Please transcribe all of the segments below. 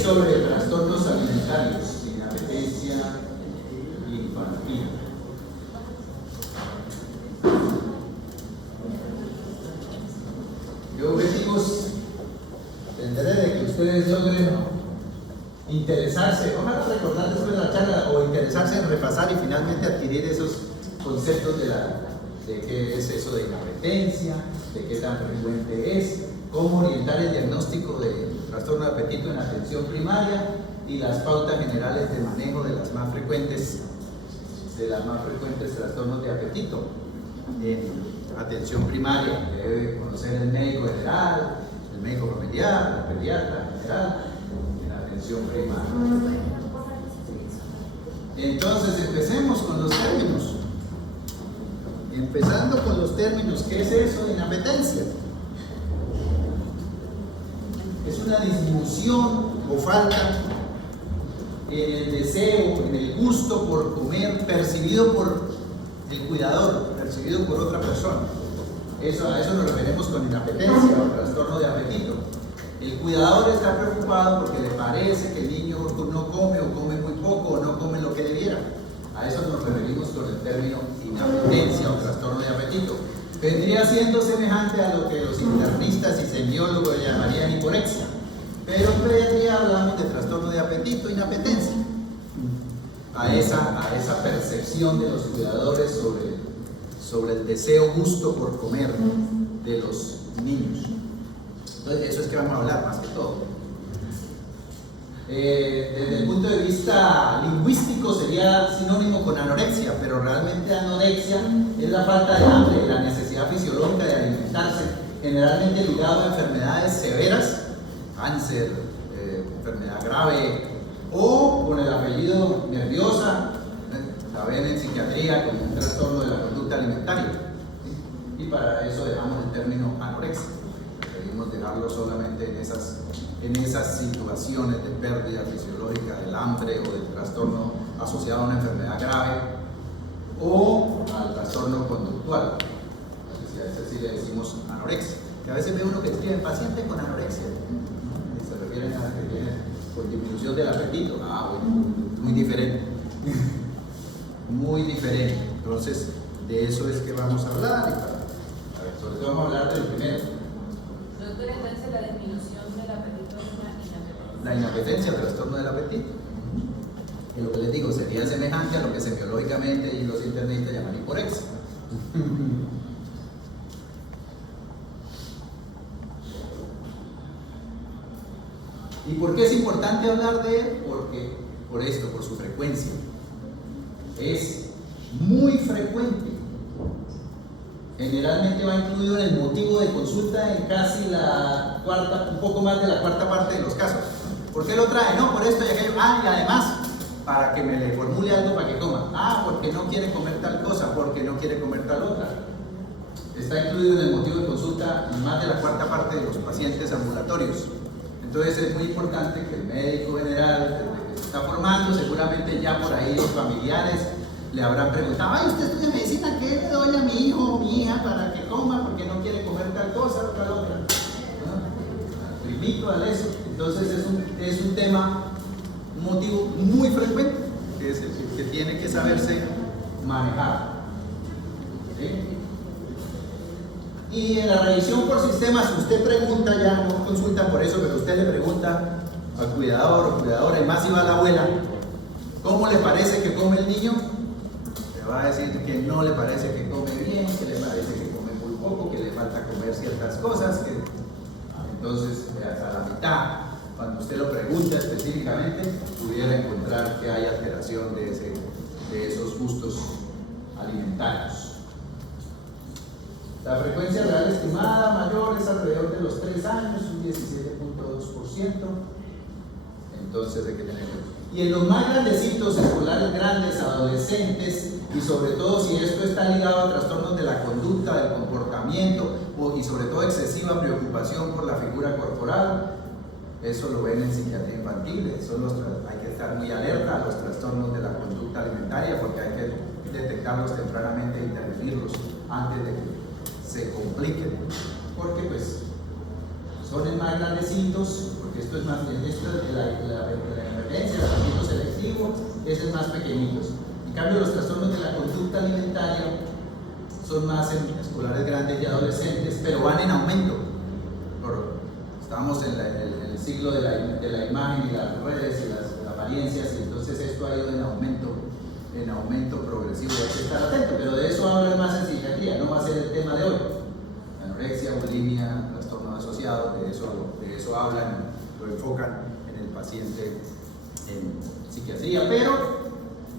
es sobre trastornos alimentarios, inapetencia infantil. ¿Qué objetivos tendré de que ustedes logren interesarse? Ojalá recordar después de la charla o interesarse en repasar y finalmente adquirir esos conceptos de qué es eso de inapetencia, de qué tan frecuente es, cómo orientar el diagnóstico de trastorno de apetito en atención primaria y las pautas generales de manejo de las más frecuentes trastornos de apetito en atención primaria, que debe conocer el médico general, el médico familiar, el pediatra general en atención primaria. Entonces empecemos con los términos. Empezando con los términos, ¿qué es eso de inapetencia? Es una disminución o falta en el deseo, en el gusto por comer percibido por el cuidador, percibido por otra persona. A eso nos referimos con inapetencia o trastorno de apetito. El cuidador está preocupado porque le parece que el niño no come o come muy poco o no come lo que debiera. A eso nos referimos con el término inapetencia o trastorno de apetito. Vendría siendo semejante a lo que los internistas y semiólogos llamarían hiporexia. Pero en pediatría hablamos de trastorno de apetito e inapetencia. A esa percepción de los cuidadores sobre el deseo gusto por comer de los niños. Entonces, eso es que vamos a hablar más que todo. Desde el punto de vista lingüístico sería sinónimo con anorexia, pero realmente anorexia es la falta de hambre, la necesidad fisiológica de alimentarse, generalmente ligado a enfermedades severas, cáncer, enfermedad grave, o con el apellido nerviosa, la ven en psiquiatría como un trastorno de la conducta alimentaria. Y para eso dejamos el término anorexia. Preferimos dejarlo solamente en esas situaciones de pérdida fisiológica del hambre o del trastorno asociado a una enfermedad grave o al trastorno conductual. A ese sí le decimos anorexia. Que a veces ve uno que escribe paciente con anorexia. Se refieren a que tiene por disminución del apetito. Bueno, muy diferente. Muy diferente. Entonces, de eso es que vamos a hablar. Sobre todo vamos a hablar del primero. Doctor, entonces la disminución del apetito es una inapetencia. La inapetencia, el trastorno del apetito. Y lo que les digo, sería semejante a lo que semiológicamente y los internistas llaman hiporexia. ¿Y por qué es importante hablar de él? Porque, por su frecuencia. Es muy frecuente. Generalmente va incluido en el motivo de consulta en casi un poco más de la cuarta parte de los casos. ¿Por qué lo trae? No, por esto y aquello. Y además, para que me le formule algo para que coma. Porque no quiere comer tal cosa, porque no quiere comer tal otra. Está incluido en el motivo de consulta en más de la cuarta parte de los pacientes ambulatorios. Entonces es muy importante que el médico general, que se está formando, seguramente ya por ahí los familiares le habrán preguntado: usted estudia medicina, ¿qué le doy a mi hijo o mi hija para que coma porque no quiere comer tal cosa o tal otra? Primito al eso. Entonces es un tema, un motivo muy frecuente que tiene que saberse manejar. ¿Sí? Y en la revisión por sistemas, usted pregunta, ya no consulta por eso, pero usted le pregunta al cuidador o cuidadora, y más si va la abuela, ¿cómo le parece que come el niño? Le va a decir que no le parece que come bien, que le parece que come muy poco, que le falta comer ciertas cosas, entonces a la mitad, cuando usted lo pregunta específicamente, pudiera encontrar que hay alteración de esos gustos alimentarios. La frecuencia real estimada mayor es alrededor de los 3 años, un 17.2%. Entonces hay que tenerlo. Y en los más grandecitos, escolares grandes, adolescentes, y sobre todo si esto está ligado a trastornos de la conducta, del comportamiento, y sobre todo excesiva preocupación por la figura corporal, eso lo ven en psiquiatría infantil. Hay que estar muy alerta a los trastornos de la conducta alimentaria, porque hay que detectarlos tempranamente e intervenirlos antes de que se compliquen, porque pues son el más grandecitos, porque esto es más bien, esos más pequeñitos. En cambio, los trastornos de la conducta alimentaria son más en escolares grandes y adolescentes, pero van en aumento. Estamos en el siglo de la imagen y las redes y las apariencias, y entonces esto ha ido en aumento progresivo. Hay que estar atento, pero de eso hablan más en psiquiatría, no va a ser el tema de hoy. Anorexia, bulimia, trastorno asociado, de eso hablan, lo enfocan en el paciente en psiquiatría, pero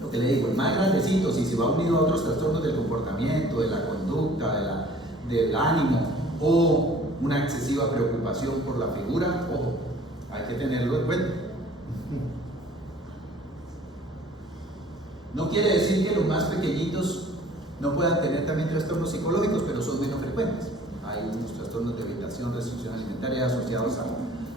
lo que le digo, el más grandecito, si se va unido a otros trastornos del comportamiento, de la conducta, del ánimo o una excesiva preocupación por la figura, ojo, hay que tenerlo en cuenta. No quiere decir que los más pequeñitos no puedan tener también trastornos psicológicos, pero son menos frecuentes. Hay unos trastornos de evitación, restricción alimentaria asociados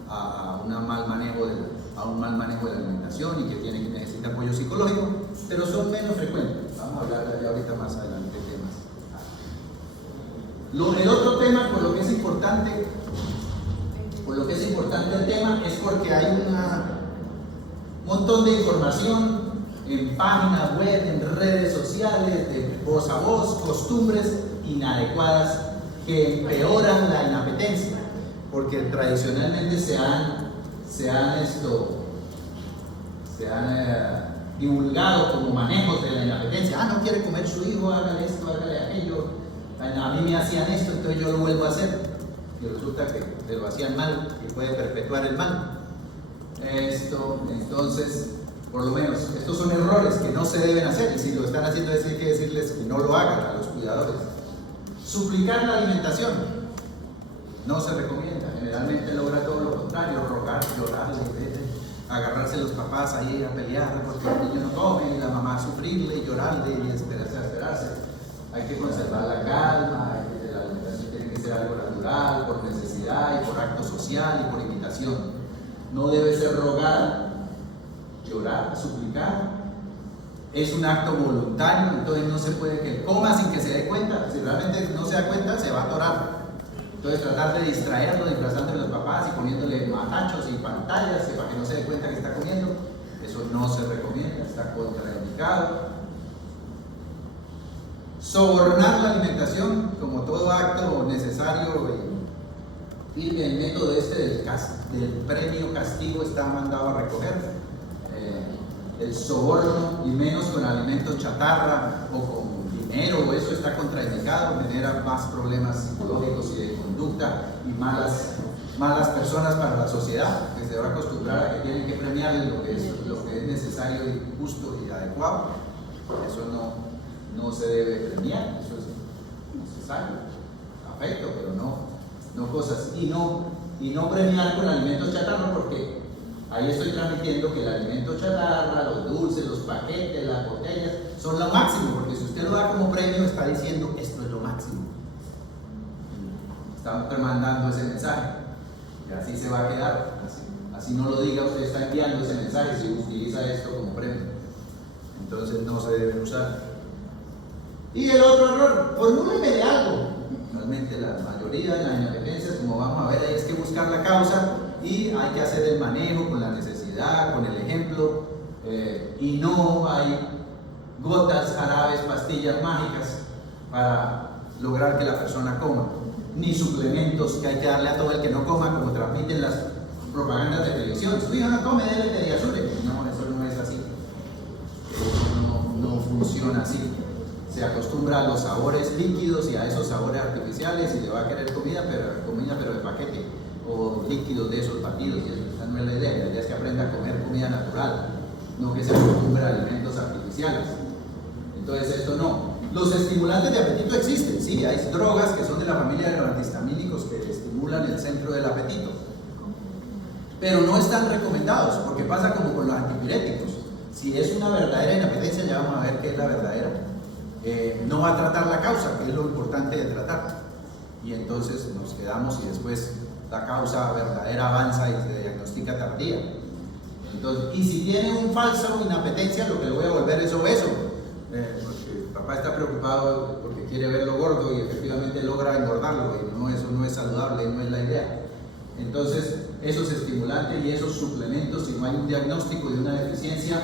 a un mal manejo de la alimentación y que necesita apoyo psicológico, pero son menos frecuentes. Vamos a hablar ya ahorita más adelante de temas. El otro tema, por lo que es importante el tema, es porque hay un montón de información en páginas web, en redes sociales, de voz a voz, costumbres inadecuadas que empeoran la inapetencia, porque tradicionalmente se han divulgado como manejos de la inapetencia. No quiere comer su hijo, hágale esto, hágale aquello. A mí me hacían esto, entonces yo lo vuelvo a hacer. Y resulta que lo hacían mal y puede perpetuar el mal. Entonces, por lo menos, estos son errores que no se deben hacer, y si lo están haciendo hay que decirles que no lo hagan a los cuidadores. Suplicar la alimentación no se recomienda, generalmente logra todo lo contrario, rogar, llorar, agarrarse los papás ahí a pelear porque el niño no come, y la mamá sufrirle, llorarle y esperarse. Hay que conservar la calma, la alimentación tiene que ser algo natural, por necesidad y por acto social y por invitación. No debe ser rogar, llorar, suplicar. Es un acto voluntario, entonces no se puede que coma sin que se dé cuenta. Si realmente no se da cuenta, se va a atorar. Entonces tratar de distraerlo, disfrazándole a los papás y poniéndole matachos y pantallas para que no se dé cuenta que está comiendo, eso no se recomienda, está contraindicado. Sobornar la alimentación, como todo acto necesario, y el método del premio castigo está mandado a recoger. El soborno, y menos con alimentos chatarra o con dinero, eso está contraindicado, genera más problemas psicológicos y de conducta y malas personas para la sociedad, que se va a acostumbrar a que tienen que premiarle lo que es necesario y justo y adecuado. Eso no se debe premiar, eso es necesario, afecto, pero no cosas, y no premiar con alimentos chatarra, porque ahí estoy transmitiendo que el alimento chatarra, los dulces, los paquetes, las botellas, son lo máximo, porque si usted lo da como premio, está diciendo esto es lo máximo. Está mandando ese mensaje, y así se va a quedar. Así no lo diga, usted está enviando ese mensaje si utiliza esto como premio. Entonces no se debe usar. Y el otro error, formúleme de algo. Realmente la mayoría de las inapetencias, como vamos a ver, es que buscar la causa y hay que hacer el manejo con la necesidad, con el ejemplo, y no hay gotas, jarabes, pastillas mágicas para lograr que la persona coma, ni suplementos que hay que darle a todo el que no coma, como transmiten las propagandas de televisión. Si no come, déle Pediasure. No, eso no es así. Eso no funciona así. Se acostumbra a los sabores líquidos y a esos sabores artificiales, y le va a querer comida pero de paquete, o líquidos de esos batidos, y eso. Esa no es la idea. La idea es que aprenda a comer comida natural, no que se acostumbre a alimentos artificiales. Entonces esto no. Los estimulantes de apetito existen, sí, hay drogas que son de la familia de los antihistamínicos que estimulan el centro del apetito, pero no están recomendados, porque pasa como con los antipiréticos. Si es una verdadera inapetencia, ya vamos a ver qué es la verdadera. No va a tratar la causa, que es lo importante de tratar, y entonces nos quedamos y después la causa verdadera avanza y se diagnostica tardía. Entonces, y si tiene un falso inapetencia, lo que lo voy a volver es obeso, porque papá está preocupado porque quiere verlo gordo y efectivamente logra engordarlo, y no, eso no es saludable, no es la idea. Entonces, esos estimulantes y esos suplementos, si no hay un diagnóstico de una deficiencia,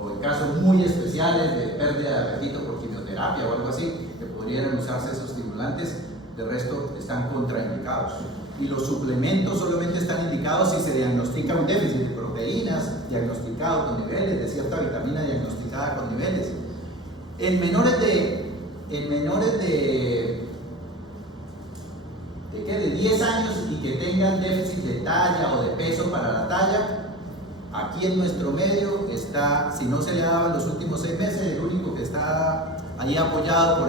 o en casos muy especiales de pérdida de apetito por quimioterapia o algo así, que podrían usarse esos estimulantes, de resto están contraindicados. Y los suplementos solamente están indicados si se diagnostica un déficit de proteínas diagnosticado con niveles, de cierta vitamina diagnosticada con niveles. En menores de 10 años y que tengan déficit de talla o de peso para la talla, aquí en nuestro medio está, si no se le ha dado en los últimos 6 meses, el único que está ahí apoyado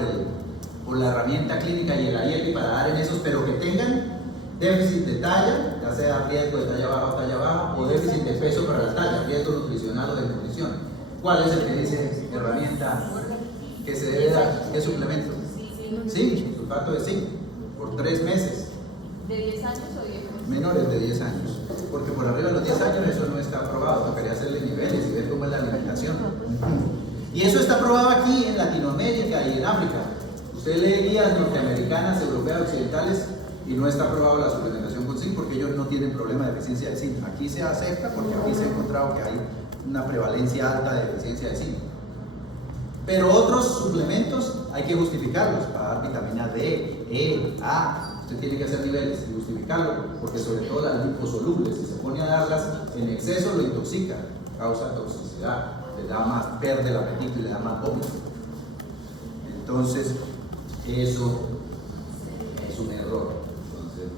por la herramienta clínica y el AIEPI para dar en esos, pero que tengan déficit de talla, ya sea riesgo de talla baja o déficit de peso para la talla, riesgo nutricional o de nutrición. ¿Cuál es el que dice herramienta que se debe dar? ¿Qué suplemento? Sí, sulfato de zinc, por 3 meses. ¿De 10 años o 10 meses? Menores de 10 años, porque por arriba de los 10 años eso no está aprobado, tocaría hacerle niveles y ver cómo es la alimentación. Y eso está aprobado aquí en Latinoamérica y en África. Usted lee guías norteamericanas, europeas, occidentales y no está aprobado la suplementación con zinc porque ellos no tienen problema de deficiencia de zinc. Aquí se acepta porque aquí se ha encontrado que hay una prevalencia alta de deficiencia de zinc. Pero otros suplementos hay que justificarlos para dar vitamina D, E, A. Usted tiene que hacer niveles y justificarlo, porque sobre todo las liposolubles, si se pone a darlas en exceso lo intoxica, causa toxicidad, le da más, pierde el apetito y le da más vómito. Entonces, eso es un error. Entonces,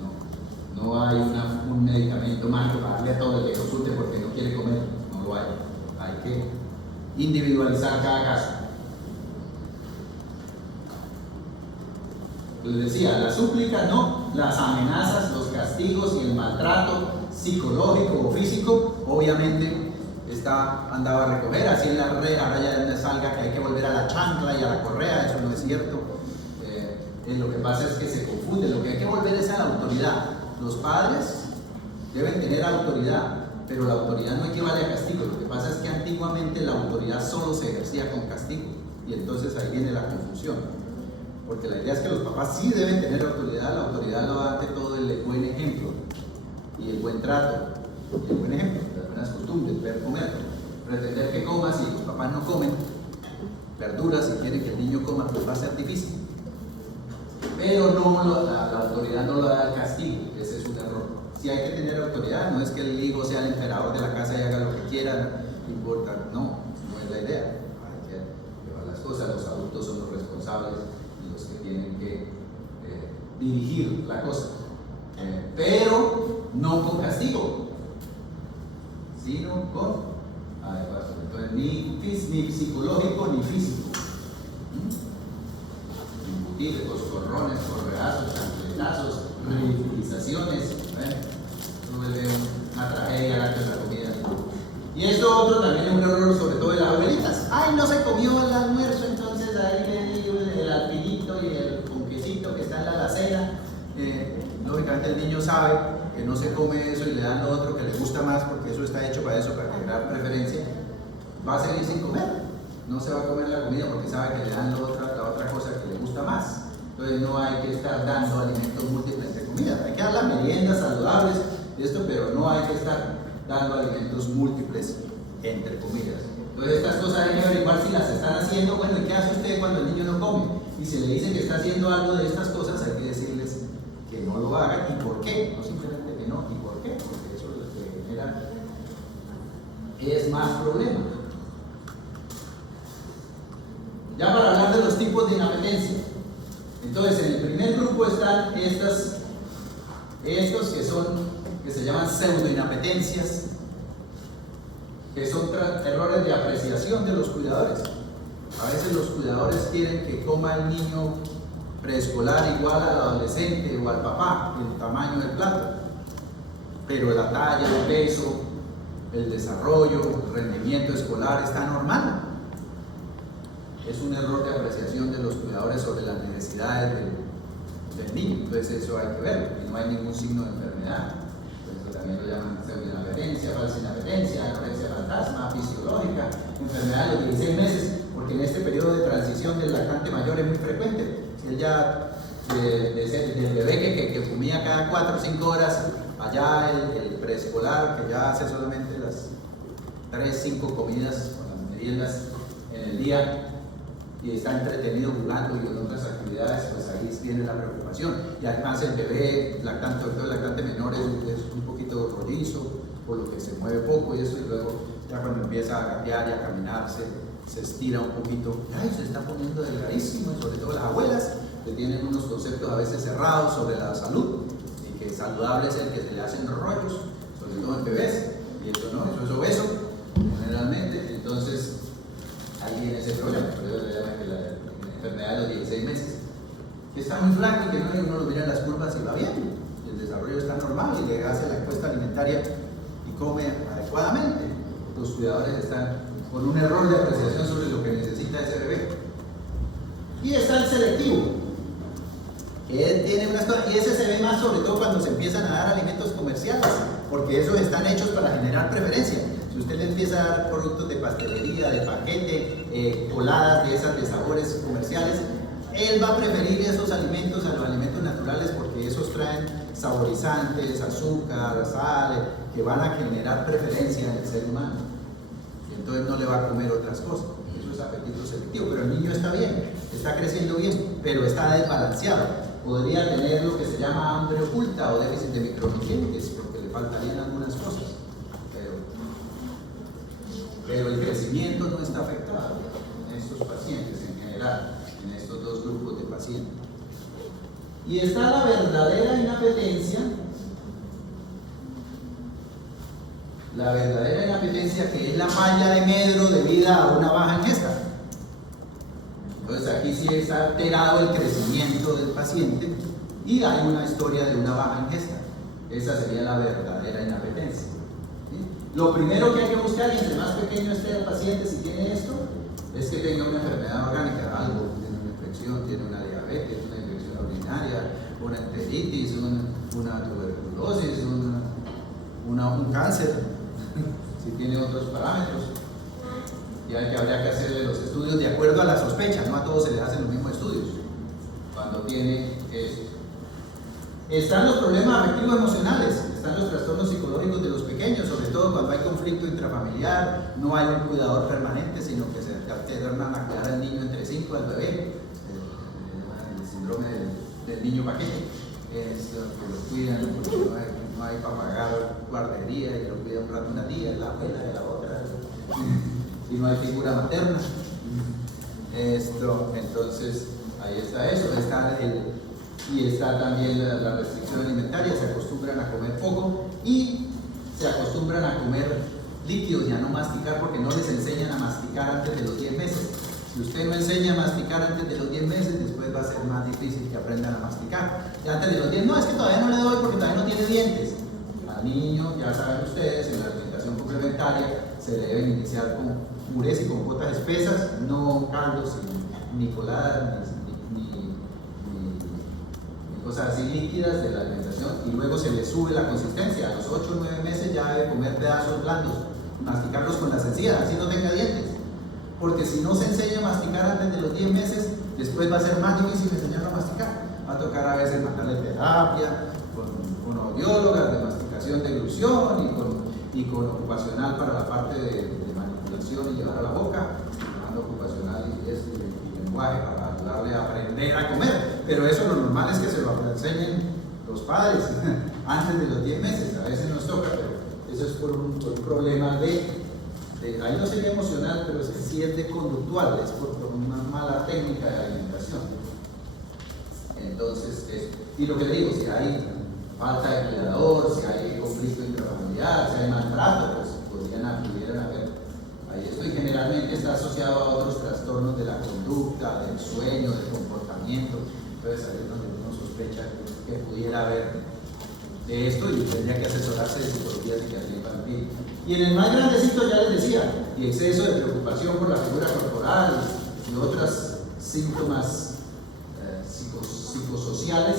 no hay un medicamento mágico para darle a todo el que consulte porque no quiere comer, no lo hay. Hay que individualizar cada caso. Les decía, la súplica no, las amenazas, los castigos y el maltrato psicológico o físico, obviamente está andado a recoger, así en la raya de una salga que hay que volver a la chancla y a la correa, eso no es cierto. Lo que pasa es que se confunde, lo que hay que volver es a la autoridad. Los padres deben tener autoridad, pero la autoridad no equivale a castigo. Lo que pasa es que antiguamente la autoridad solo se ejercía con castigo y entonces ahí viene la confusión. Porque la idea es que los papás sí deben tener autoridad, la autoridad lo da ante todo el buen ejemplo y el buen trato y el buen ejemplo, las buenas costumbres, ver comer, pretender que comas y los papás no comen verduras y quieren que el niño coma, pues va a ser difícil. Pero no, la autoridad no lo da el castigo, ese es un error. Si hay que tener autoridad, no es que el hijo sea el emperador de la casa y haga lo que quiera, no importa, no es la idea. Hay que llevar las cosas, los adultos son los responsables que tienen que dirigir la cosa, pero no con castigo, sino con adecuación. Entonces, ni psicológico ni físico. Embutir, coscorrones, correazos, chancletazos, ridiculizaciones, eso vuelve una tragedia la comida. Y esto otro también es un error, sobre todo de las abuelitas. Ay, no se comió el almuerzo, entonces ahí le di el alpinito y el ponquecito que está en la alacena. Lógicamente el niño sabe que no se come eso y le dan lo otro que le gusta más porque eso está hecho para eso, para generar preferencia. Va a seguir sin comer, no se va a comer la comida porque sabe que le dan la otra cosa que le gusta más. Entonces no hay que estar dando alimentos múltiples de comida, hay que dar las meriendas saludables y esto, pero no hay que estar dando alimentos múltiples entre comidas. Entonces estas cosas hay que averiguar si las están haciendo. Bueno, ¿y qué hace usted cuando el niño no come? Y si le dicen que está haciendo algo de estas cosas, hay que decirles que no lo hagan y por qué, no simplemente que no, y por qué, porque eso lo que genera es más problema. Ya para hablar de los tipos de inapetencia, entonces en el primer grupo están estos que se llaman pseudoinapetencias, que son errores de apreciación de los cuidadores. A veces los cuidadores quieren que coma el niño preescolar igual al adolescente o al papá, el tamaño del plato, pero la talla, el peso, el desarrollo, el rendimiento escolar está normal. Es un error de apreciación de los cuidadores sobre las necesidades del niño. Entonces eso hay que verlo, y no hay ningún signo de enfermedad. Entonces también lo llaman pseudoinapetencia, falsa inapetencia, anorexia fantasma, fisiológica, enfermedad de los 16 meses, porque en este periodo de transición del lactante mayor es muy frecuente. Él ya, del bebé que comía cada 4 o 5 horas, allá el preescolar que ya hace solamente las 3 o 5 comidas meriendas en el día y está entretenido jugando y en otras actividades, pues ahí viene la preocupación. Y además el bebé lactante, sobre todo el lactante menor, es un poquito rollizo, por lo que se mueve poco y eso, y luego ya cuando empieza a gatear y a caminar se estira un poquito, ¡ay! Se está poniendo delgadísimo, y sobre todo las abuelas que tienen unos conceptos a veces cerrados sobre la salud, y que saludable es el que se le hacen rollos, sobre todo en bebés, y eso no, eso es obeso generalmente. Entonces ahí viene ese problema, por eso se llama que la enfermedad de los 16 meses, que está muy flaco y que no, uno lo mira en las curvas y va bien, y el desarrollo está normal y le hace la encuesta alimentaria y come adecuadamente. Los cuidadores están con un error de apreciación sobre lo que necesita ese bebé. Y está el selectivo, que tiene unas cosas, y ese se ve más sobre todo cuando se empiezan a dar alimentos comerciales, porque esos están hechos para generar preferencia. Si usted le empieza a dar productos de pastelería, de paquete, coladas de esas de sabores comerciales, él va a preferir esos alimentos a los alimentos naturales, porque esos traen saborizantes, azúcar, sal, que van a generar preferencia en el ser humano. Y entonces no le va a comer otras cosas. Eso es apetito selectivo, pero el niño está bien, está creciendo bien, pero está desbalanceado. Podría tener lo que se llama hambre oculta o déficit de micronutrientes, porque le faltarían algunas cosas. Pero el crecimiento no está afectado en estos pacientes en general, en estos dos grupos de pacientes. Y está la verdadera inapetencia. La verdadera inapetencia, que es la falla de medro debida a una baja ingesta. Entonces aquí sí está alterado el crecimiento del paciente y hay una historia de una baja ingesta. Esa sería la verdadera inapetencia. ¿Sí? Lo primero que hay que buscar, y entre más pequeño esté el paciente, si tiene esto, es que tenga una enfermedad orgánica, algo, tiene una infección, tiene una diabetes, una infección urinaria, una enteritis, una tuberculosis, un cáncer, si tiene otros parámetros. Y habría que hacerle los estudios de acuerdo a la sospecha, no a todos se les hacen los mismos estudios cuando tiene esto. Están los problemas afectivos emocionales, están los trastornos psicológicos de los pequeños, sobre todo cuando hay conflicto intrafamiliar, no hay un cuidador permanente, sino que se alternan a cuidar al niño entre 5 al bebé, el síndrome del niño paquete, es lo que lo cuidan, porque no hay para pagar guardería y lo cuida un rato una tía, la abuela de la otra, y no hay figura materna. Entonces ahí está eso, y está también la restricción alimentaria, se acostumbran a comer poco y se acostumbran a comer líquidos y a no masticar, porque no les enseñan a masticar antes de los 10 meses. Si usted no enseña a masticar antes de los 10 meses, después va a ser más difícil que aprendan a masticar. Y antes de los 10, no, es que todavía no le doy porque todavía no tiene dientes. Al niño, ya saben ustedes, en la alimentación complementaria se deben iniciar con purés y compotas espesas, no caldos ni coladas, ni cosas así líquidas de la alimentación, y luego se le sube la consistencia. A los 8 o 9 meses ya debe comer pedazos blandos, masticarlos con las encías, así no tenga dientes. Porque si no se enseña a masticar antes de los 10 meses, después va a ser más difícil enseñarlo a masticar. Va a tocar a veces mandarle terapia con audiólogas de masticación de ilusión y con ocupacional para la parte de manipulación y llevar a la boca, mando ocupacional y lenguaje para ayudarle a aprender a comer. Pero eso lo normal es que se lo enseñen los padres antes de los 10 meses. A veces nos toca, pero eso es por un problema ahí no sería emocional, pero es que sí es de conductual, es por una mala técnica de alimentación. Entonces, y lo que le digo, si hay falta de cuidador, si hay conflicto intrafamiliar, si hay maltrato, pues pudieran haber ahí esto, y generalmente está asociado a otros trastornos de la conducta, del sueño, del comportamiento. Entonces ahí es donde uno sospecha que pudiera haber de esto, y tendría que asesorarse de psicología, psiquiatría infantil. Y en el más grandecito ya les decía, y exceso de preocupación por la figura corporal y otros síntomas psicosociales,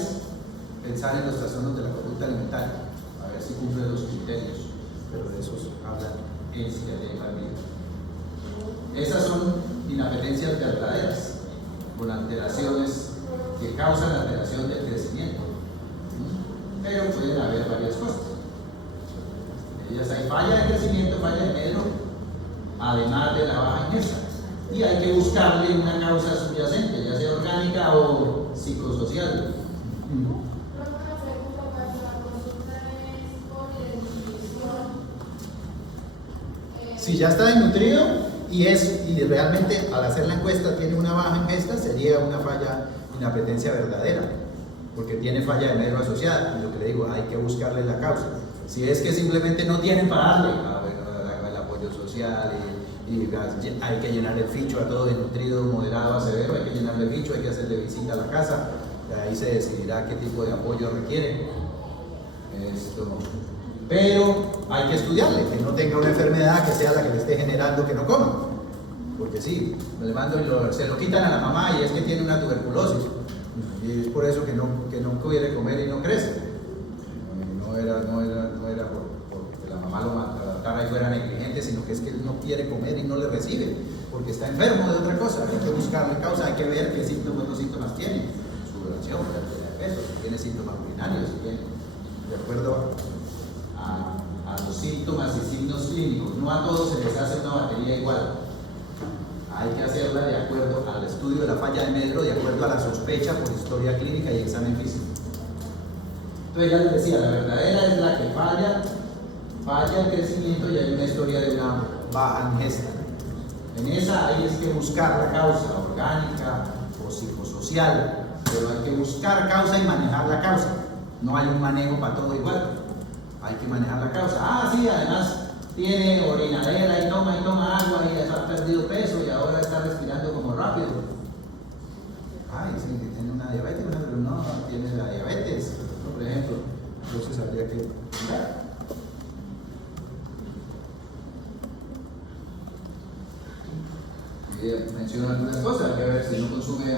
pensar en los trastornos de la conducta alimentaria, a ver si cumple los criterios, pero de esos hablan en psiquiatría infantil. Esas son inapetencias verdaderas, con alteraciones que causan alteración del crecimiento, pero pueden haber varias cosas. Ellas hay falla de crecimiento, falla de medro, además de la baja ingesta. Y hay que buscarle una causa subyacente, ya sea orgánica o psicosocial. Si ya está desnutrido y realmente al hacer la encuesta tiene una baja ingesta, sería una falla inapetencia verdadera, porque tiene falla de medio asociada. Y lo que le digo, hay que buscarle la causa. Si es que simplemente no tienen para darle, bueno, el apoyo social y hay que llenar el ficho a todo desnutrido, moderado a severo, hay que llenarle el ficho, hay que hacerle visita a la casa, ahí se decidirá qué tipo de apoyo requiere. Pero hay que estudiarle, que no tenga una enfermedad que sea la que le esté generando que no coma. Porque sí, le mando se lo quitan a la mamá y es que tiene una tuberculosis. Y es por eso que no quiere comer y no crece. No era porque la mamá lo maltratara y fuera negligente, sino que es que él no quiere comer y no le recibe, porque está enfermo de otra cosa. Hay que buscarle causa, hay que ver qué otros síntomas tiene. Sudoración, pérdida de peso, si tiene síntomas urinarios, si tiene, de acuerdo a los síntomas y signos clínicos. No a todos se les hace una batería igual. Hay que hacerla de acuerdo al estudio de la falla de Medro, de acuerdo a la sospecha por historia clínica y examen físico. Entonces ya les decía, la verdadera es la que falla el crecimiento y hay una historia de una baja ingesta. En esa hay que buscar la causa orgánica o psicosocial, pero hay que buscar causa y manejar la causa. No hay un manejo para todo igual. Hay que manejar la causa. Ah, sí, además tiene orinadera y toma agua y ha perdido peso y ahora está respirando como rápido. Ay, sí, que tiene una diabetes, pero no tiene la diabetes, por ejemplo. Entonces habría que mirar. Menciono algunas cosas, hay que ver si no consume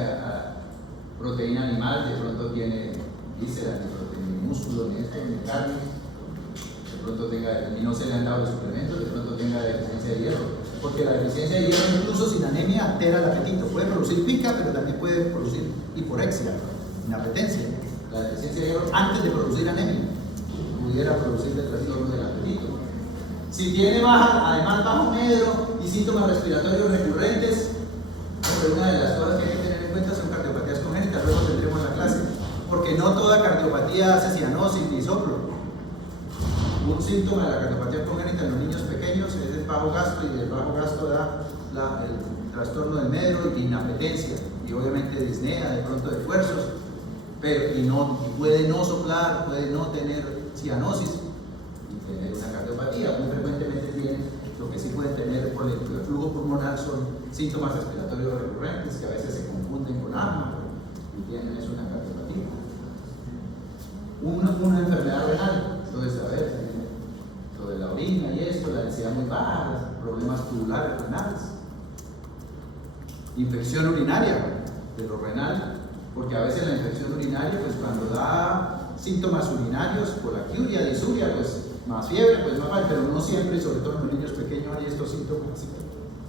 proteína animal, de pronto tiene vísceras, ni proteína, ni músculo, ni esto, ni carne. De pronto tenga, y no se le han dado los suplementos, de pronto tenga deficiencia de hierro, porque la deficiencia de hierro incluso sin anemia altera el apetito, puede producir pica, pero también puede producir hiporexia, inapetencia. La deficiencia de hierro antes de producir anemia pudiera producir el trastorno del apetito. Si tiene además bajo medro y síntomas respiratorios recurrentes, una de las cosas que hay que tener en cuenta son cardiopatías congénitas, luego tendremos la clase, porque no toda cardiopatía hace cianosis ni soplo. Un síntoma de la cardiopatía congénita en los niños pequeños es el bajo gasto, y el bajo gasto da el trastorno del medro y inapetencia, y obviamente disnea, de pronto de esfuerzos, pero y puede no soplar, puede no tener cianosis y tener una cardiopatía. Muy frecuentemente tiene, lo que sí puede tener por el flujo pulmonar son síntomas respiratorios recurrentes que a veces se confunden con asma y tienen eso, una cardiopatía. Una enfermedad renal, entonces a ver, lo de la orina y esto, la densidad muy baja, problemas tubulares renales, infección urinaria de lo renal, porque a veces la infección urinaria, pues cuando da síntomas urinarios, colaquiuria, disuria, pues más fiebre, pues más mal, pero no siempre, sobre todo en los niños pequeños, hay estos síntomas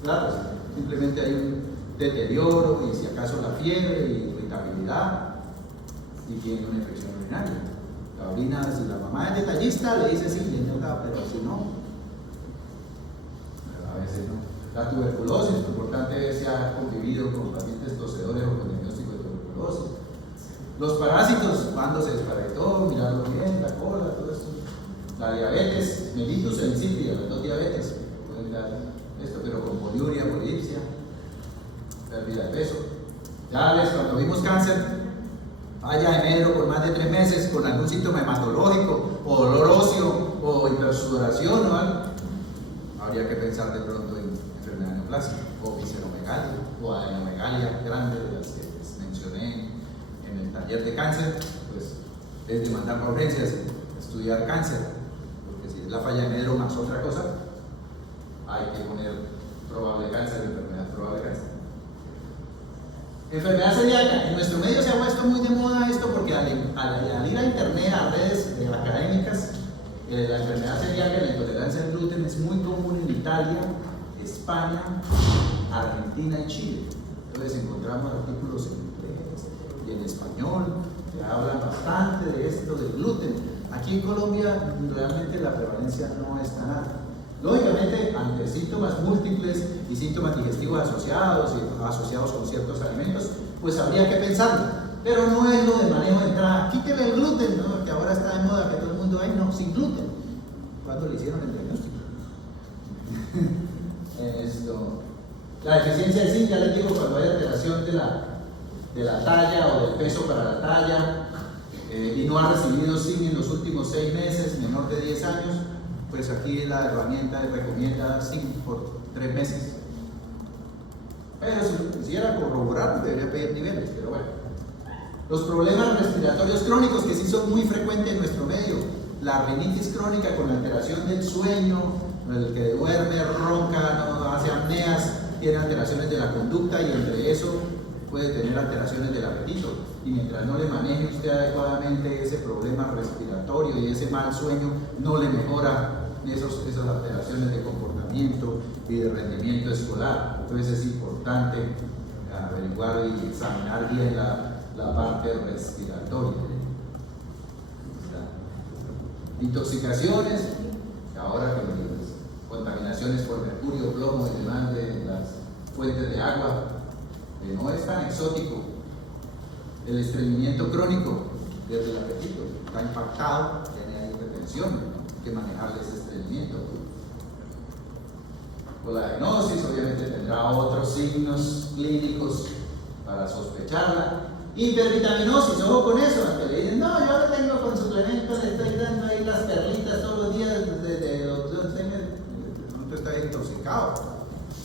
claros. Simplemente hay un deterioro y si acaso la fiebre y irritabilidad y tiene una infección urinaria. La orina, si la mamá es detallista, le dice sí, le nota, pero si no, a veces no. La tuberculosis, lo importante es que ha convivido con pacientes tosedores o con diagnóstico de tuberculosis. Los parásitos, cuando se desparetó, mirarlo bien, la cola, todo esto. La diabetes, mellitus e insípida, las dos diabetes, pueden dar esto, pero con poliuria, polipsia, pérdida de peso. Ya ves, cuando vimos cáncer, falla de medro por más de 3 meses con algún síntoma hematológico o dolor óseo o hipersudoración o algo, habría que pensar de pronto en enfermedad neoplásica o visceromegalia o adenomegalia grande, de las que les mencioné en el taller de cáncer. Pues es de mandar por urgencias estudiar cáncer, porque si es la falla de medro más otra cosa, hay que poner probable cáncer, enfermedad probable cáncer. Enfermedad celíaca. En nuestro medio se ha puesto muy de moda esto porque al ir a internet, a redes académicas, la enfermedad celíaca, la intolerancia al gluten es muy común en Italia, España, Argentina y Chile. Entonces encontramos artículos en inglés y en español que hablan bastante de esto del gluten. Aquí en Colombia realmente la prevalencia no es tan alta. Lógicamente, antes síntomas múltiples y síntomas digestivos asociados y asociados con ciertos alimentos, pues habría que pensarlo. Pero no es lo de manejo de entrada. Quítele el gluten, ¿no? Que ahora está de moda que todo el mundo, ay no, sin gluten. ¿Cuándo le hicieron el diagnóstico? La deficiencia de zinc, ya les digo, cuando hay alteración de la talla o del peso para la talla y no ha recibido zinc en los últimos 6 meses, menor de 10 años, pues aquí la herramienta recomienda zinc por 3 meses. Pero si quisiera corroborar, debería pedir niveles, pero bueno. Los problemas respiratorios crónicos, que sí son muy frecuentes en nuestro medio, la rinitis crónica con alteración del sueño, el que duerme, ronca, no hace apneas, tiene alteraciones de la conducta y entre eso puede tener alteraciones del apetito. Y mientras no le maneje usted adecuadamente ese problema respiratorio y ese mal sueño, no le mejora esas alteraciones de comportamiento y de rendimiento escolar. Entonces es importante averiguar y examinar bien la parte respiratoria. Intoxicaciones, ahora que contaminaciones por mercurio, plomo y demás de las fuentes de agua, no es tan exótico. El estreñimiento crónico desde el apetito está impactado, tiene ahí hipertensión, hay que manejarle ese estreñimiento. Por la diagnosis, obviamente tendrá otros signos clínicos para sospecharla. Hipervitaminosis, ojo con eso, aunque le dicen, no, yo lo tengo con suplementos, le estoy dando ahí las perlitas todos los días desde los 2 años, no está intoxicado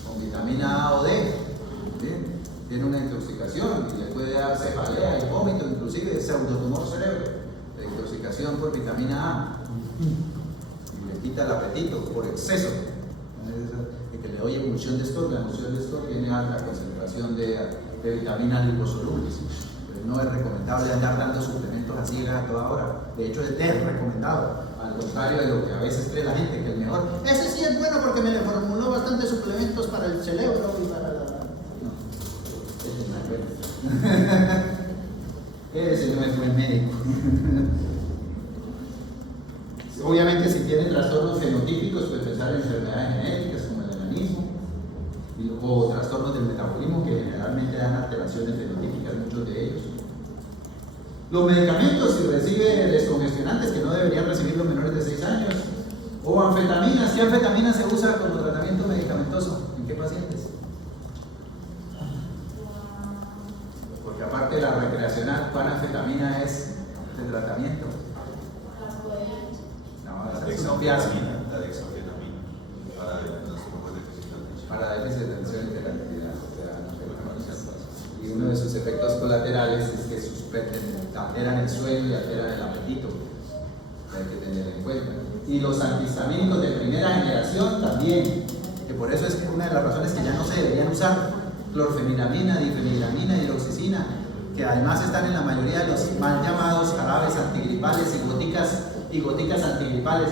con vitamina A o D, ¿bien? Tiene una intoxicación y le puede dar cefalea y vómito, inclusive pseudotumor cerebro, de intoxicación por vitamina A, y le quita el apetito por exceso. De que le doy emulsión de stock, la emulsión de stock tiene alta concentración de vitaminas liposolubles. No es recomendable andar dando suplementos así a toda hora. De hecho, es desrecomendado. Al contrario de lo que a veces cree la gente, que el mejor. Ese sí es bueno porque me le formuló bastantes suplementos para el cerebro y para la. No, ese no es bueno. Ese no es buen médico. Obviamente, si tiene trastornos fenotípicos, puede pensar en enfermedades genéticas como el enanismo o trastornos del metabolismo que generalmente dan alteraciones fenotípicas, muchos de ellos. Los medicamentos, si recibe descongestionantes que no deberían recibir los menores de 6 años, o anfetaminas. ¿Qué anfetamina se usa como tratamiento medicamentoso? ¿En qué pacientes? Porque aparte de la recreacional, ¿cuál anfetamina es de tratamiento? La dexanfetamina, para déficit de atención y hiperactividad. Y uno de sus efectos colaterales es que alteran el sueño y alteran el apetito, que hay que tener en cuenta. Y los antihistamínicos de primera generación también, que por eso es una de las razones que ya no se deberían usar: clorfeniramina, difeniramina, hidroxicina, que además están en la mayoría de los mal llamados jarabes antigripales y goticas antigripales.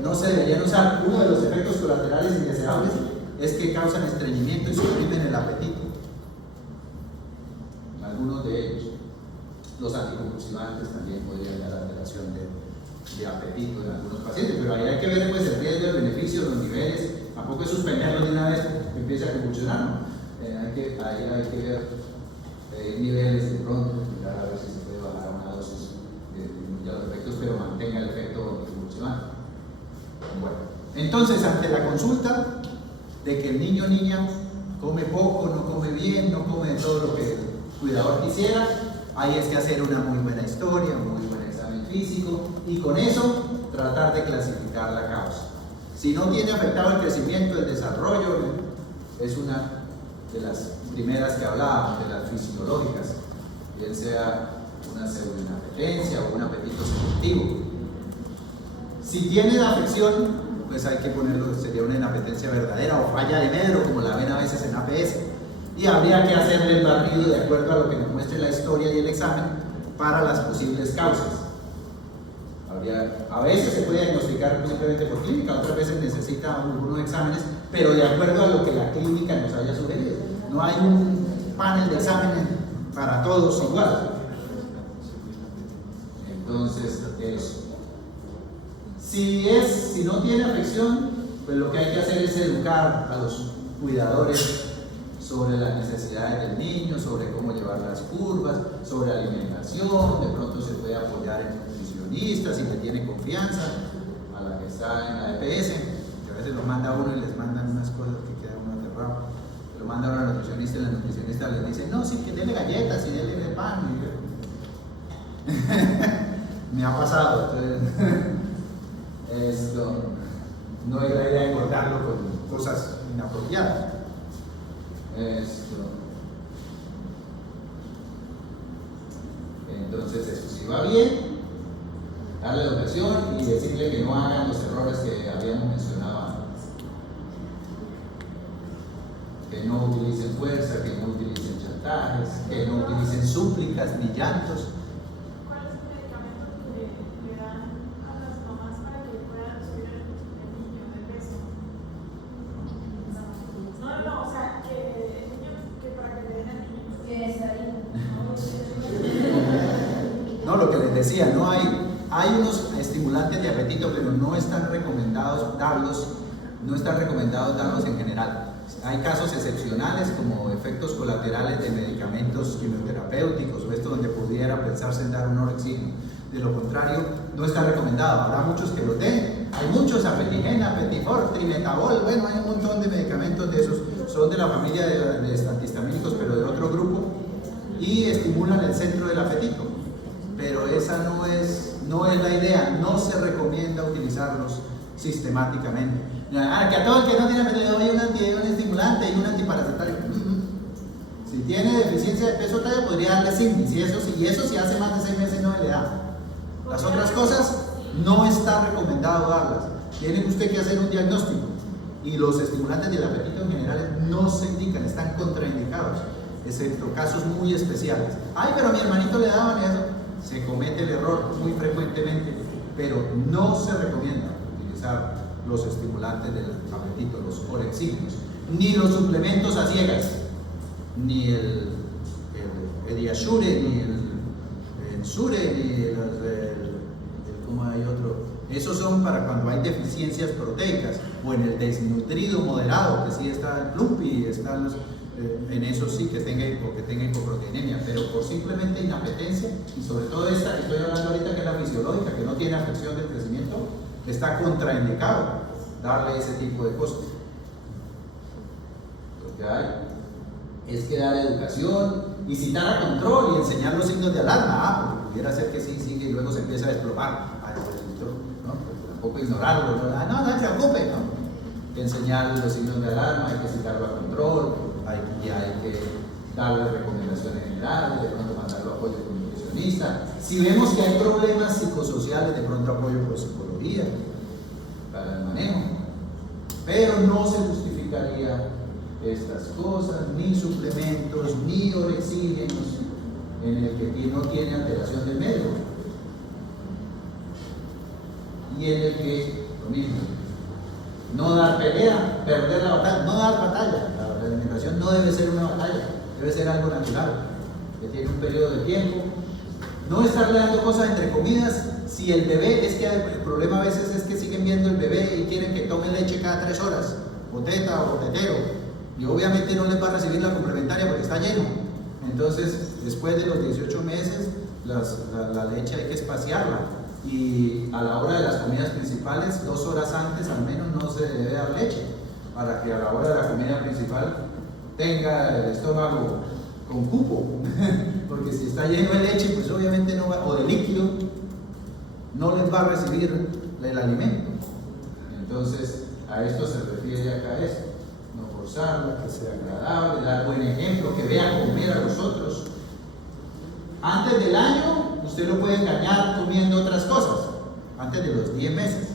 No se deberían usar. Uno de los efectos colaterales indeseables es que causan estreñimiento y suprimen el apetito. Algunos de ellos. Los anticonvulsivantes también podrían dar alteración de apetito en algunos pacientes, pero ahí hay que ver pues, el riesgo, el beneficio, los niveles. Tampoco es suspenderlo de una vez que empiece a convulsionar, ¿no? Ahí hay que ver niveles de pronto, mirar a ver si se puede bajar a una dosis de los efectos, pero mantenga el efecto convulsionante. Bueno, entonces ante la consulta de que el niño o niña come poco, no come bien, no come todo lo que el cuidador quisiera, ahí es que hacer una muy buena historia, un muy buen examen físico y con eso tratar de clasificar la causa. Si no tiene afectado el crecimiento, el desarrollo, es una de las primeras que hablábamos, de las fisiológicas, bien sea una pseudoinapetencia o un apetito selectivo. Si tiene la afección, pues hay que ponerlo, sería una inapetencia verdadera o falla de Medro, como la ven a veces en APS, y habría que hacerle el barrido de acuerdo a lo que nos muestre la historia y el examen para las posibles causas. A veces se puede diagnosticar simplemente por clínica, otras veces necesita algunos exámenes, pero de acuerdo a lo que la clínica nos haya sugerido. No hay un panel de exámenes para todos igual. Entonces, eso. Si no tiene afección, pues lo que hay que hacer es educar a los cuidadores sobre las necesidades del niño, sobre cómo llevar las curvas, sobre alimentación. De pronto se puede apoyar en nutricionistas si le tiene confianza a la que está en la EPS, que a veces lo manda a uno y les mandan unas cosas que queda uno aterrado. Lo manda a una nutricionista y la nutricionista le dice, no, sí, que dele galletas y dele pan. Me ha pasado. Entonces, esto no es la idea de cortarlo con cosas inapropiadas. Entonces, eso, si va bien, darle educación y decirle que no hagan los errores que habíamos mencionado antes. Que no utilicen fuerza, que no utilicen chantajes, que no utilicen súplicas ni llantos. ¿Cuáles medicamentos le dan a las mamás para que puedan subir el niño de peso? No, o sea, que el niño, que para que le den al niño. Que está ahí. No, lo que les decía, no hay unos estimulantes de apetito, pero no están recomendados darlos en general. Hay casos excepcionales como efectos colaterales de medicamentos quimioterapéuticos o esto donde pudiera pensarse en dar un orexigeno. De lo contrario, no está recomendado. Habrá muchos que lo den. Hay muchos, apetigena, apetifor, trimetabol, bueno, hay un montón de medicamentos de esos. Son de la familia de antihistamínicos, pero de otro grupo, y estimulan el centro del apetito. Pero esa no es la idea. No se recomienda utilizarlos sistemáticamente. Que a todo el que no tiene apetito le doy un estimulante y un antiparasitario. Si tiene deficiencia de peso talla, podría darle Signis, y eso si hace más de 6 meses no le da. Las otras cosas no está recomendado darlas. Tiene usted que hacer un diagnóstico, y los estimulantes del apetito en general no se indican, están contraindicados, excepto casos muy especiales. Ay, pero a mi hermanito le daban eso. Se comete el error muy frecuentemente, pero no se recomienda utilizar los estimulantes del apetito, los orexígenos, ni los suplementos a ciegas, ni el Ediasure, ni el Ensure, ni ¿cómo hay otro? Esos son para cuando hay deficiencias proteicas, o en el desnutrido moderado, que sí está el Plumpy, están los, en eso sí que tenga hipoproteinemia, pero por simplemente inapetencia, y sobre todo esta que estoy hablando ahorita, que es la fisiológica, que no tiene afección del crecimiento, está contraindicado darle ese tipo de cosas. Lo que hay es que dar educación y citar a control y enseñar los signos de alarma, porque pudiera ser que sí sigue y luego se empieza a desplomar. ¿No? Tampoco ignorarlo, no se preocupe, ¿no? Hay que enseñar los signos de alarma, hay que citarlo a control, hay que darle recomendaciones generales, de pronto mandarlo a apoyo con un nutricionista. Si vemos que hay problemas psicosociales, de pronto apoyo por psicología para el manejo, pero no se justificaría estas cosas, ni suplementos, ni orexígenos en el que no tiene alteración del medio, y en el que, lo mismo, no dar pelea, perder la batalla, no dar batalla. La alimentación no debe ser una batalla, debe ser algo natural, que tiene un periodo de tiempo. No estarle dando cosas entre comidas. Si el bebé, es que el problema a veces es que siguen viendo el bebé y quieren que tome leche cada 3 horas, o teta o tetero, y obviamente no les va a recibir la complementaria porque está lleno. Entonces, después de los 18 meses, la leche hay que espaciarla, y a la hora de las comidas principales, 2 horas antes al menos no se debe dar leche, para que a la hora de la comida principal tenga el estómago con cupo, porque si está lleno de leche, pues obviamente no va, o de líquido, no les va a recibir el alimento. Entonces, a esto se refiere acá esto: no forzarla, que sea agradable, dar buen ejemplo, que vean comer a los otros. Antes del año, usted lo puede engañar comiendo otras cosas, antes de los 10 meses.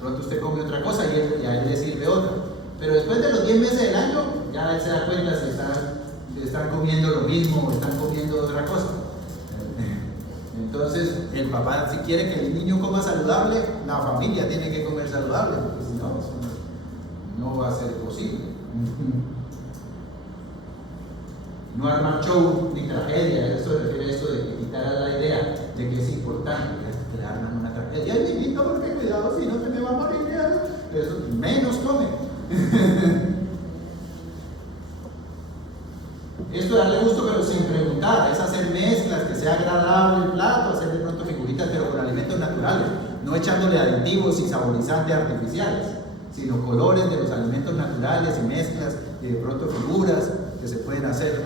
Pronto usted come otra cosa y a él le sirve otra. Pero después de los 10 meses del año, ya él se da cuenta si están comiendo lo mismo o están comiendo otra cosa. Entonces, el papá, si quiere que el niño coma saludable, la familia tiene que comer saludable, porque si no, no va a ser posible. No armar show ni tragedia. Eso refiere a esto de quitar la idea de que es importante que le arman una tragedia. Ay, niñito, porque cuidado, si no se me va a morir. eso menos come. Esto es darle gusto, pero sin preguntar, es hacer mezclas, que sea agradable el plato, hacer de pronto figuritas, pero con alimentos naturales, no echándole aditivos y saborizantes artificiales, sino colores de los alimentos naturales y mezclas, y de pronto figuras que se pueden hacer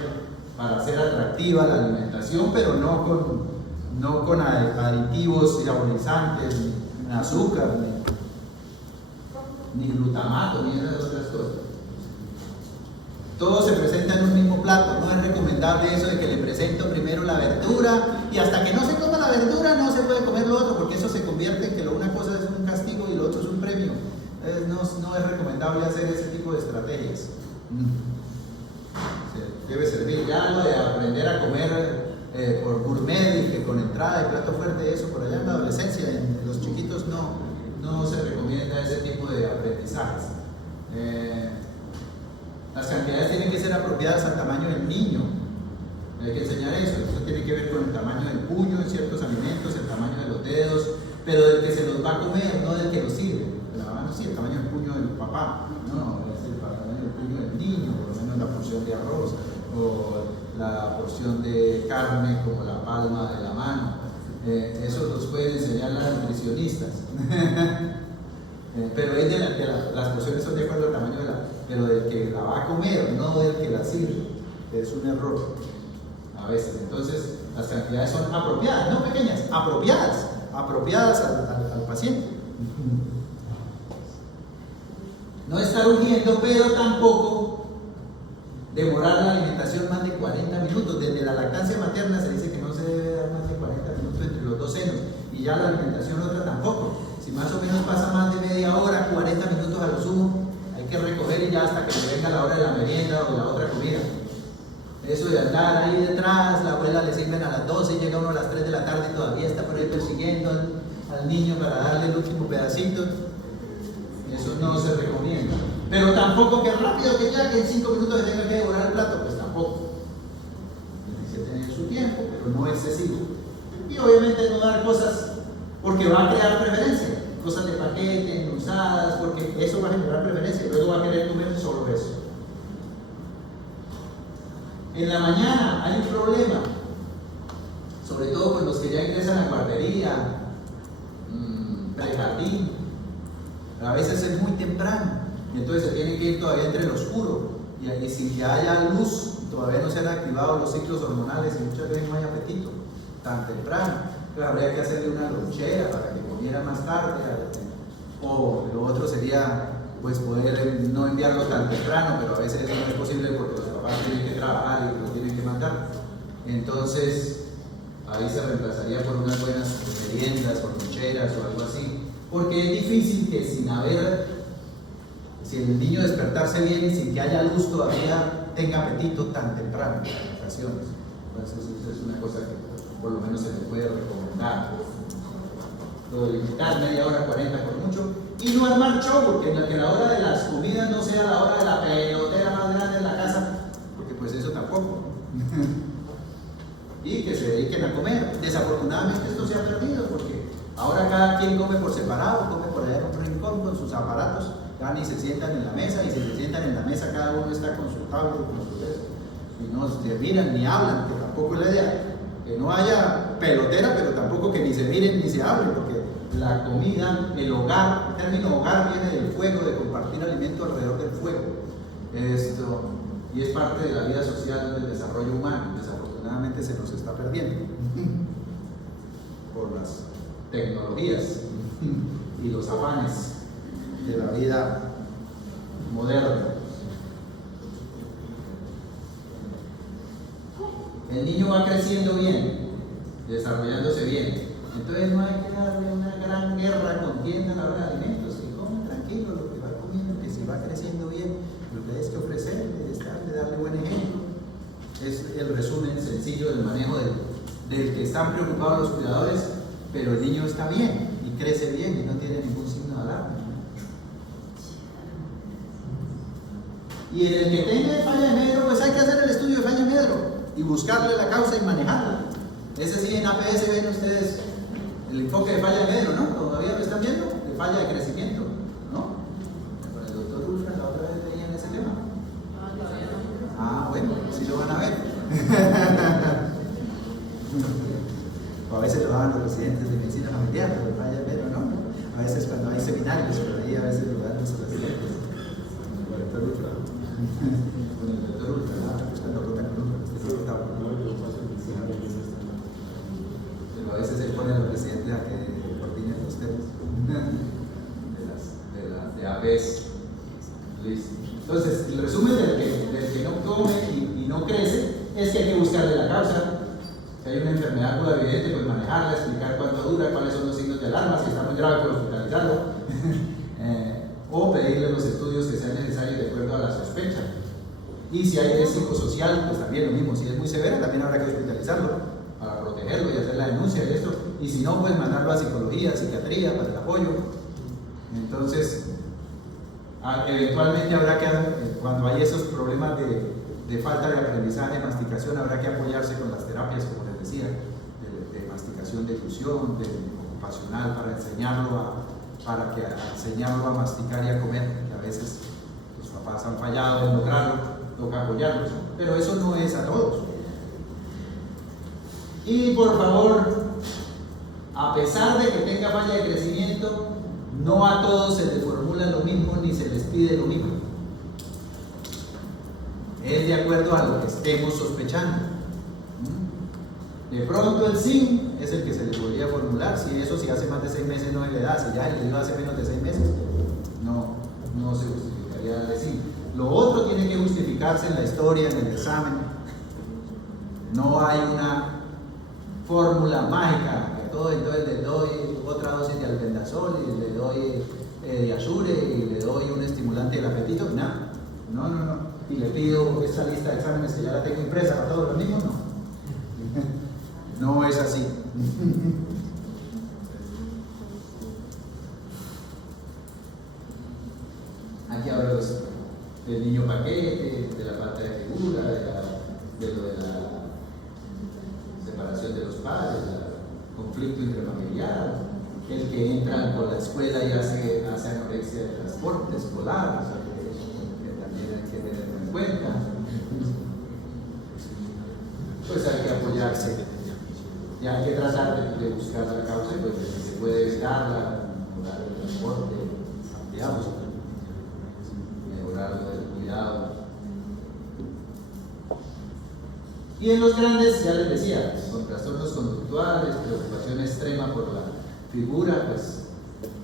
para hacer atractiva la alimentación, pero no con aditivos y saborizantes, ni azúcar, ni glutamato, ni esas otras cosas. Todo se presenta en un mismo plato. No es recomendable eso de que le presento primero la verdura y hasta que no se coma la verdura no se puede comer lo otro, porque eso se convierte en que una cosa es un castigo y lo otro es un premio. No es recomendable hacer ese tipo de estrategias. Se debe servir ya lo de aprender a comer por gourmet y que con entrada y plato fuerte, eso por allá en la adolescencia, en los chiquitos no se recomienda ese tipo de aprendizajes. Las cantidades tienen que ser apropiadas al tamaño del niño. Hay que enseñar eso. Eso tiene que ver con el tamaño del puño en ciertos alimentos, el tamaño de los dedos, pero del que se los va a comer, no del que los sirve. La mano sí, el tamaño del puño del papá, no, es el tamaño del puño del niño, por lo menos la porción de arroz o la porción de carne como la palma de la mano. Eso los pueden enseñar las nutricionistas. Pero es las porciones son de acuerdo al tamaño pero del que la va a comer, no del que la sirve. Es un error a veces. Entonces, las cantidades son apropiadas, no pequeñas, apropiadas al paciente. No estar urgiendo, pero tampoco demorar la alimentación más de 40 minutos. Desde la lactancia materna se dice que no se debe dar más de 40 minutos entre los dos senos, y ya la alimentación otra tampoco. Si más o menos pasa más de media hora, 40 minutos a lo sumo, hay que recoger y ya hasta que le venga la hora de la merienda o de la otra comida. Eso de andar ahí detrás, la abuela le sirven a las 12 y llega uno a las 3 de la tarde y todavía está por ahí persiguiendo al niño para darle el último pedacito. Eso no se recomienda. Pero tampoco que rápido que ya que en 5 minutos se tenga que devorar el plato, pues tampoco. Tiene que tener su tiempo, pero no excesivo. Y obviamente no dar cosas porque va a crear preferencia, cosas de paquete, endulzadas, porque eso va a generar preferencia y luego va a querer comer solo eso. En la mañana hay un problema, sobre todo con los que ya ingresan a guardería, prejardín. A veces es muy temprano y entonces se tiene que ir todavía entre el oscuro y sin que haya luz todavía no se han activado los ciclos hormonales y muchas veces no hay apetito tan temprano. Entonces habría que hacerle una lonchera para que comiera más tarde, o lo otro sería pues poder no enviarlo tan temprano, pero a veces eso no es posible porque los papás tienen que trabajar y lo tienen que mandar. Entonces ahí se reemplazaría por unas buenas meriendas o loncheras o algo así, porque es difícil que si el niño despertarse bien y sin que haya luz todavía tenga apetito tan temprano en ocasiones. Entonces eso es una cosa que por lo menos se le puede recomendar. Lo de limitar media hora, 40 por mucho, y no armar show, porque que la hora de las comidas no sea la hora de la pelotera más grande de la casa, porque pues eso tampoco. Y que se dediquen a comer. Desafortunadamente esto se ha perdido, porque ahora cada quien come por separado, come por allá en un rincón con sus aparatos, ya ni se sientan en la mesa, y si se sientan en la mesa cada uno está con su tablet, con su dedo, y no se miran ni hablan, que tampoco es la idea. Que no haya pelotera, pero tampoco que ni se miren ni se hablen, porque la comida, el hogar, el término hogar viene del fuego, de compartir alimento alrededor del fuego. Y es parte de la vida social del desarrollo humano. Desafortunadamente se nos está perdiendo por las tecnologías y los afanes de la vida moderna. El niño va creciendo bien, desarrollándose bien. Entonces no hay que darle una gran guerra, contienda a la hora de alimentos, que come tranquilo lo que va comiendo, que si va creciendo bien, lo que hay que ofrecerle es darle buen ejemplo. Es el resumen sencillo del manejo del que están preocupados los cuidadores, pero el niño está bien y crece bien y no tiene ningún signo de alarma. Y en el que tenga falla de Medro, pues hay que hacer el estudio de falla de Medro y buscarle la causa y manejarla. Ese sí, en APS ven ustedes el enfoque de falla de Medro, ¿no? Todavía lo están viendo, de falla de crecimiento, ¿no? O a veces lo daban los residentes de medicina familiar, pero no. A veces cuando hay seminarios, por ahí a veces lo dan los residentes. Con el doctor Ultra. Con el doctor Ultra, buscando ruta con Ultra, pero a veces se ponen los residentes a que coordinen los temas de APS. Listo. Entonces, el resumen del que no come y no crece es que hay que buscarle la causa. Si hay una enfermedad aguda evidente, pues manejarla, explicar cuánto dura, cuáles son los signos de alarma, si está muy grave, pues hospitalizarlo. O pedirle los estudios que sean necesarios de acuerdo a la sospecha. Y si hay riesgo psicosocial, pues también lo mismo. Si es muy severa, también habrá que hospitalizarlo para protegerlo y hacer la denuncia y esto. Y si no, pues mandarlo a psicología, psiquiatría, para el apoyo. Entonces, eventualmente habrá que, cuando hay esos problemas de falta de aprendizaje, masticación, habrá que apoyarse con las terapias, como les decía, de masticación, de ilusión, de ocupacional, para enseñarlo a masticar y a comer, que a veces los papás han fallado en lograrlo, toca apoyarlos, pero eso no es a todos. Y por favor, a pesar de que tenga falla de crecimiento, no a todos se les formula lo mismo ni se les pide lo mismo. Es de acuerdo a lo que estemos sospechando. De pronto el SIN es el que se les podría formular. Si hace más de 6 meses no se le da, si ya le dio hace menos de 6 meses, no se justificaría darle SIN. Lo otro tiene que justificarse en la historia, en el examen. No hay una fórmula mágica que todo, entonces le doy otra dosis de albendazol y le doy diazure y le doy un estimulante del apetito. No. Y le pido esta lista de exámenes que ya la tengo impresa para todos los mismos, no. No es así. Aquí hablo del niño paquete, de la falta de figura, de lo de la separación de los padres, el conflicto intrafamiliar, el que entra por la escuela y hace anorexia de transporte escolar, o sea, que también hay que tenerlo en cuenta. Pues hay que apoyarse. Y hay que tratar de buscar la causa, pues si se puede evitarla, mejorar el transporte, ampliamos, mejorar el cuidado. Y en los grandes, ya les decía, con trastornos conductuales, preocupación extrema por la figura, pues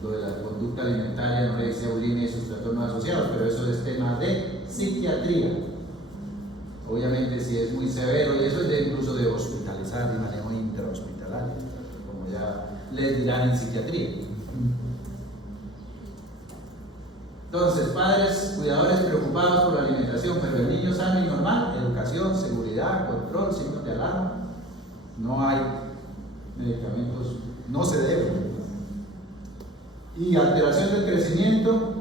lo de la conducta alimentaria, anorexia, bulimia y sus trastornos asociados, pero eso es tema de psiquiatría. Obviamente si es muy severo, y eso es incluso de hospitalizar y manejo intrahospitalario, como ya les dirán en psiquiatría. Entonces, padres, cuidadores preocupados por la alimentación, pero el niño sano y normal, educación, seguridad, control, signos de alarma, no hay medicamentos, no se debe. Y alteración del crecimiento,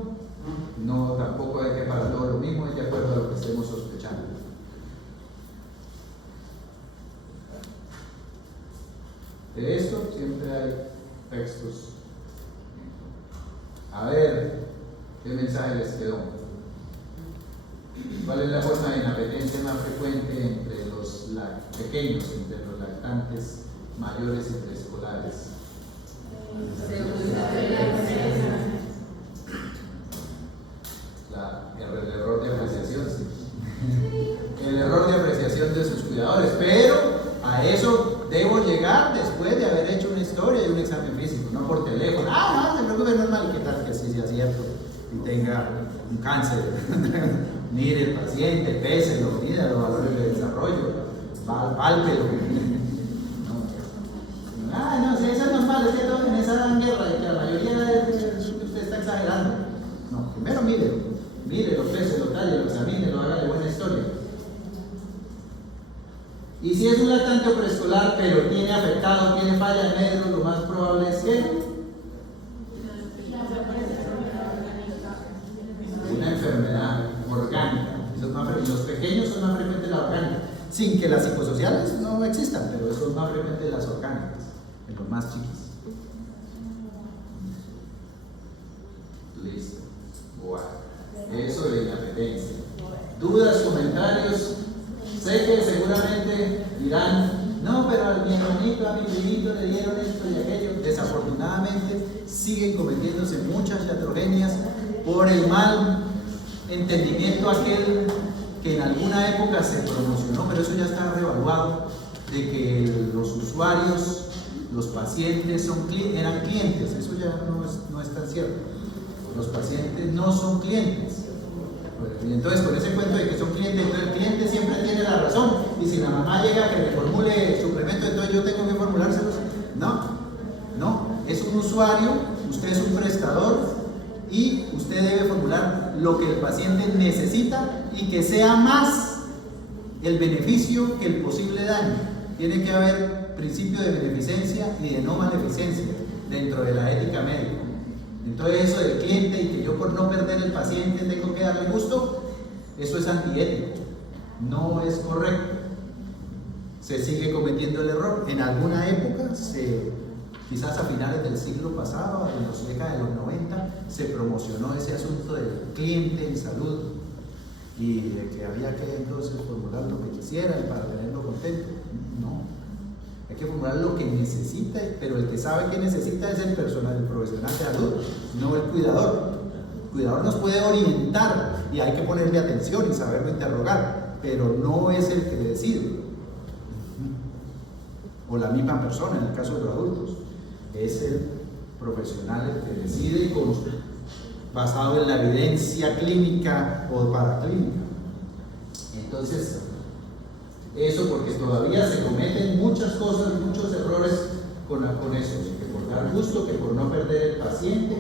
no, tampoco hay que para todo lo mismo, es de acuerdo a lo que estemos sospechando. De esto siempre hay textos. A ver, ¿qué mensaje les quedó? ¿Cuál es la forma de inapetencia más frecuente entre los pequeños, entre los lactantes mayores y preescolares? El error de apreciación, sí. El error de apreciación de sus cuidadores, pero a eso debo llegar después de haber hecho una historia y un examen físico, no por teléfono. No se preocupe, normal, ¿qué tal que sí sea cierto y tenga un cáncer? Mire el paciente, péselo, mida los valores de desarrollo, pálpelo. No, si eso es normal, es que todos en esa dan guerra y que la mayoría de usted está exagerando. No, primero mírelo, péselo, tállelo, examínelo, hágale buena historia. Y si es un lactante o preescolar, pero tiene afectado, tiene falla en medio, lo más probable es que una enfermedad orgánica. Los pequeños son más frecuentes la orgánica, sin que las psicosociales no existan, pero son más frecuentes las orgánicas, en los más chiquis. Listo. Bueno, eso de inapetencia. ¿Dudas, comentarios? Sé que seguramente dirán, no, pero a mi hermanito, a mi primito le dieron esto y aquello. Desafortunadamente siguen cometiéndose muchas iatrogenias por el mal entendimiento aquel que en alguna época se promocionó, pero eso ya está revaluado, de que los usuarios, los pacientes eran clientes. Eso ya no es tan cierto. Los pacientes no son clientes. Y entonces con ese cuento de que son clientes, entonces el cliente siempre tiene la razón, y si la mamá llega a que le formule suplemento, entonces yo tengo que formulárselos. No, es un usuario, usted es un prestador y usted debe formular lo que el paciente necesita y que sea más el beneficio que el posible daño. Tiene que haber principio de beneficencia y de no maleficencia dentro de la ética médica. Entonces eso del cliente y que yo por no perder el paciente tengo que darle gusto, eso es antiético, no es correcto. Se sigue cometiendo el error. En alguna época, quizás a finales del siglo pasado, en los décadas de los 90, se promocionó ese asunto del cliente en salud y de que había que entonces formular lo que quisieran para tenerlo contento. No. Hay que formular lo que necesita, pero el que sabe qué necesita es el profesional de salud, no el cuidador. El cuidador nos puede orientar y hay que ponerle atención y saberlo interrogar, pero no es el que decide. O la misma persona, en el caso de los adultos, es el profesional el que decide basado en la evidencia clínica o paraclínica. Entonces, eso porque todavía se cometen muchas cosas, muchos errores con eso, que por dar gusto, que por no perder el paciente,